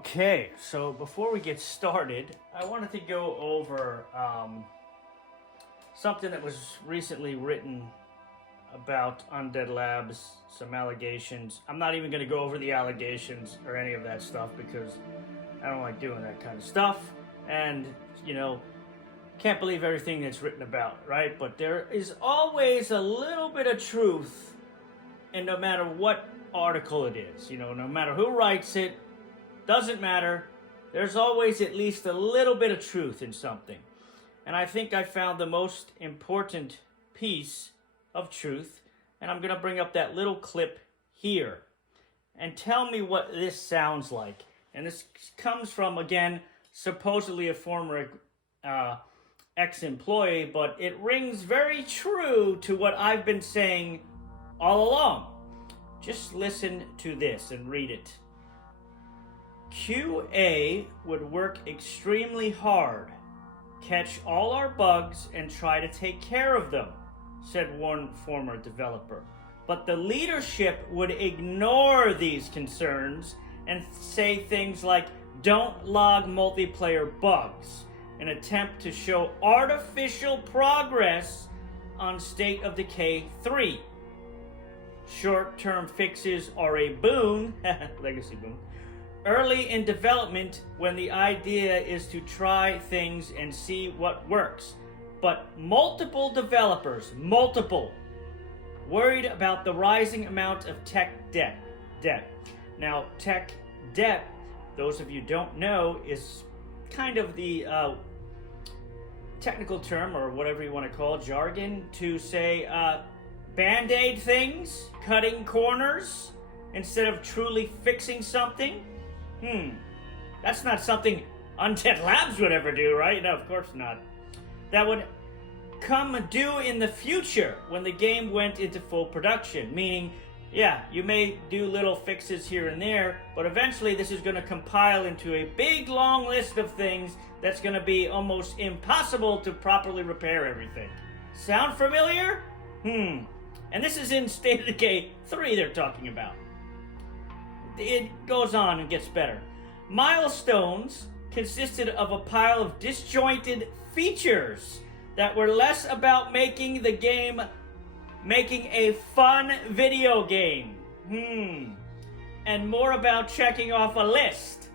Okay, so before we get started, I wanted to go over something that was recently written about Undead Labs, some allegations. I'm not even going to go over the allegations or any of that stuff because I don't like doing that kind of stuff. And, can't believe everything that's written about, right? But there is always a little bit of truth in no matter what article it is. No matter who writes it, doesn't matter. There's always at least a little bit of truth in something. And I think I found the most important piece of truth. And I'm going to bring up that little clip here. And tell me what this sounds like. And this comes from, again, supposedly a former ex-employee. But it rings very true to what I've been saying all along. Just listen to this and read it. QA would work extremely hard, catch all our bugs, and try to take care of them, said one former developer. But the leadership would ignore these concerns and say things like, don't log multiplayer bugs, an attempt to show artificial progress on State of Decay 3. Short-term fixes are a boon, legacy boon, early in development when the idea is to try things and see what works. But multiple developers, worried about the rising amount of tech debt. Now, tech debt, those of you don't know, is kind of the technical term, or whatever you want to call it, jargon, to say band-aid things, cutting corners, instead of truly fixing something. That's not something Undead Labs would ever do, right? No, of course not. That would come due in the future when the game went into full production. Meaning, yeah, you may do little fixes here and there, but eventually this is going to compile into a big, long list of things that's going to be almost impossible to properly repair everything. Sound familiar? And this is in State of Decay 3 they're talking about. It goes on and gets better. Milestones consisted of a pile of disjointed features that were less about making a fun video game. And more about checking off a list.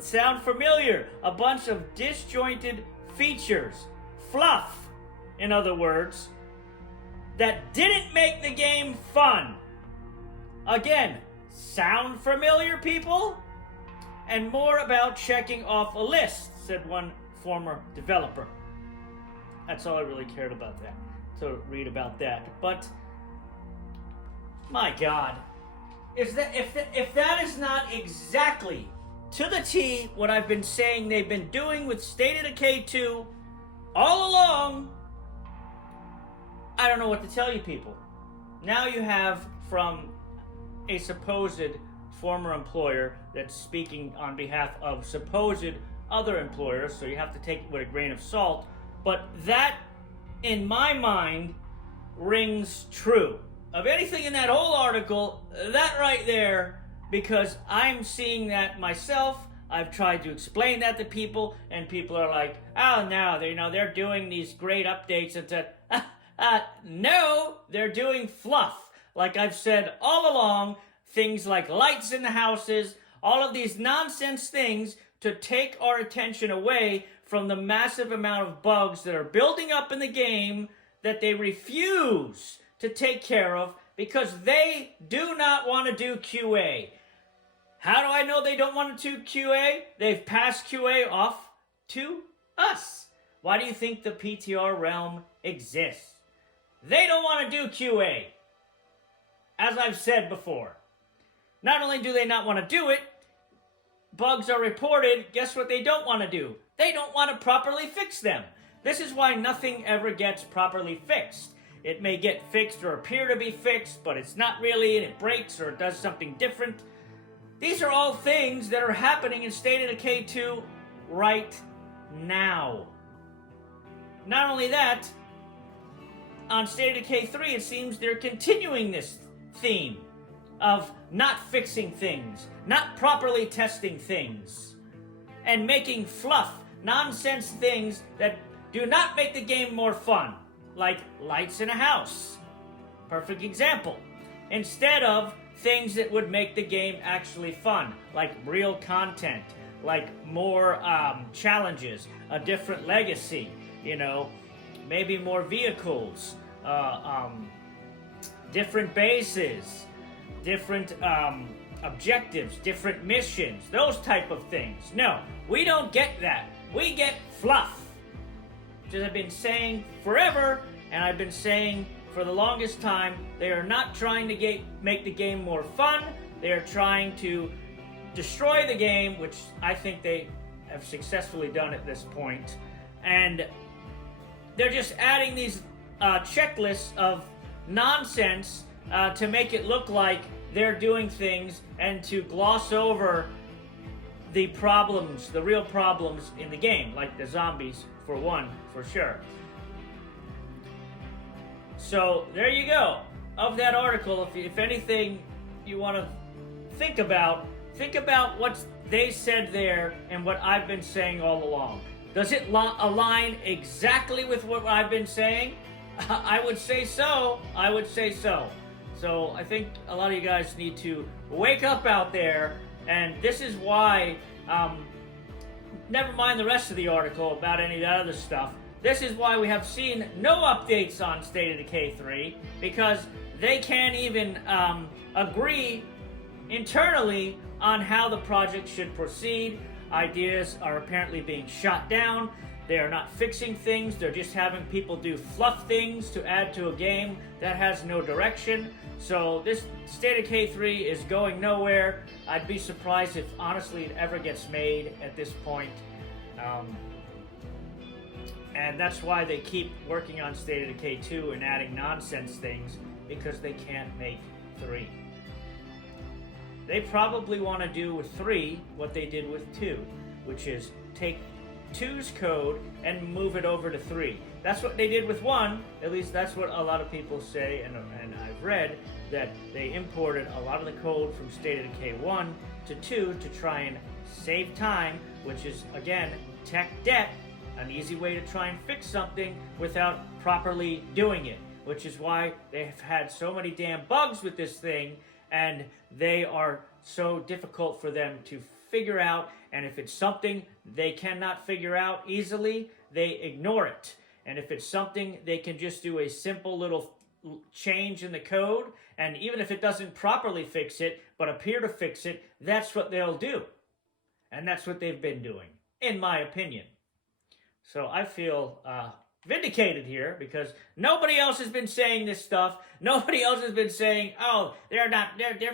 Sound familiar? A bunch of disjointed features. Fluff, in other words, that didn't make the game fun. Again, sound familiar, people? And more about checking off a list, said one former developer. That's all I really cared about that, to read about that. But, my God, if that is not exactly to the T what I've been saying they've been doing with State of Decay 2 all along, I don't know what to tell you people. Now you have from a supposed former employer that's speaking on behalf of supposed other employers, so you have to take it with a grain of salt. But that, in my mind, rings true. Of anything in that whole article, that right there, because I'm seeing that myself. I've tried to explain that to people, and people are like, oh, no, they're doing these great updates. And said, no, they're doing fluff. Like I've said all along, things like lights in the houses, all of these nonsense things to take our attention away from the massive amount of bugs that are building up in the game that they refuse to take care of because they do not want to do QA. How do I know they don't want to do QA? They've passed QA off to us. Why do you think the PTR realm exists? They don't want to do QA. As I've said before. Not only do they not want to do it, bugs are reported, guess what they don't want to do? They don't want to properly fix them. This is why nothing ever gets properly fixed. It may get fixed or appear to be fixed, but it's not really, and it breaks or it does something different. These are all things that are happening in State of Decay 2 right now. Not only that, on State of Decay 3, it seems they're continuing this theme of not fixing things, not properly testing things, and making fluff, nonsense things that do not make the game more fun, like lights in a house. Perfect example. Instead of things that would make the game actually fun, like real content, like more challenges, a different legacy, maybe more vehicles, different bases, different objectives, different missions, those type of things. No, we don't get that. We get fluff. Which I've been saying forever, and I've been saying for the longest time, they are not trying to make the game more fun. They are trying to destroy the game, which I think they have successfully done at this point. And they're just adding these checklists of nonsense to make it look like they're doing things and to gloss over the problems, the real problems in the game, like the zombies, for one, for sure. So there you go. Of that article, if anything you want to think about what they said there and what I've been saying all along. Does it align exactly with what I've been saying? I would say so. I would say so. So I think a lot of you guys need to wake up out there, and this is why, never mind the rest of the article about any of that other stuff, this is why we have seen no updates on State of Decay 3, because they can't even agree internally on how the project should proceed. Ideas are apparently being shot down. They are not fixing things. They're just having people do fluff things to add to a game that has no direction. So this State of Decay 3 is going nowhere. I'd be surprised if, honestly, it ever gets made at this point. And that's why they keep working on State of Decay 2 and adding nonsense things, because they can't make 3. They probably want to do with 3 what they did with 2, which is take 2's code and move it over to 3. That's what they did with 1. At least that's what a lot of people say, and I've read that they imported a lot of the code from State of Decay 1 to 2 to try and save time, which is, again, tech debt, an easy way to try and fix something without properly doing it, which is why they've had so many damn bugs with this thing, and they are so difficult for them to figure out. And if it's something they cannot figure out easily, they ignore it. And if it's something they can just do a simple little change in the code, and even if it doesn't properly fix it, but appear to fix it, that's what they'll do. And that's what they've been doing, in my opinion. So I feel vindicated here, because nobody else has been saying this stuff. Nobody else has been saying, oh, they're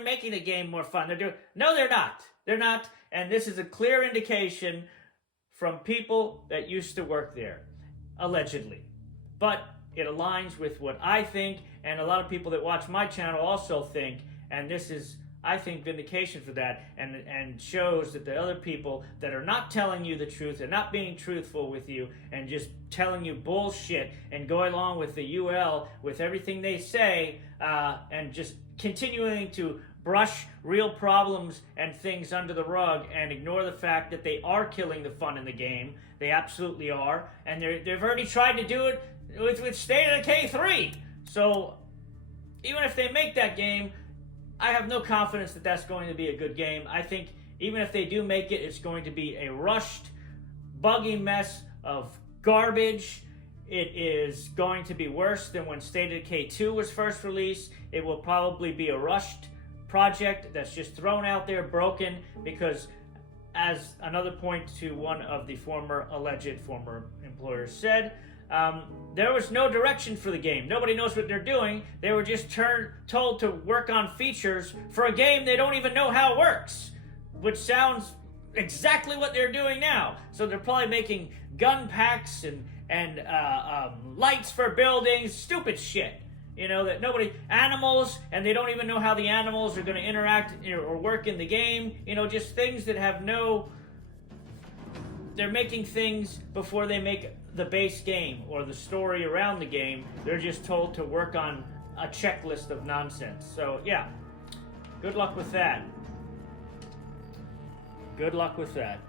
making the game more fun. No, they're not. They're not. And this is a clear indication from people that used to work there, allegedly. But it aligns with what I think, and a lot of people that watch my channel also think, and this is, I think, vindication for that, and shows that the other people that are not telling you the truth, and not being truthful with you, and just telling you bullshit, and going along with the UL, with everything they say, and just continuing to brush real problems and things under the rug, and ignore the fact that they are killing the fun in the game. They absolutely are, and they've already tried to do it with State of Decay 3. So even if they make that game, I have no confidence that that's going to be a good game. I think even if they do make it, it's going to be a rushed, buggy mess of garbage. It is going to be worse than when State of Decay 2 was first released. It will probably be a rushed project that's just thrown out there, broken, because, as another point to one of the alleged former employers said, there was no direction for the game. Nobody knows what they're doing. They were just told to work on features for a game they don't even know how it works, which sounds exactly what they're doing now. So they're probably making gun packs and lights for buildings, stupid shit. That animals, and they don't even know how the animals are going to interact or work in the game. Just things that have they're making things before they make the base game or the story around the game. They're just told to work on a checklist of nonsense. So yeah, Good luck with that. Good luck with that.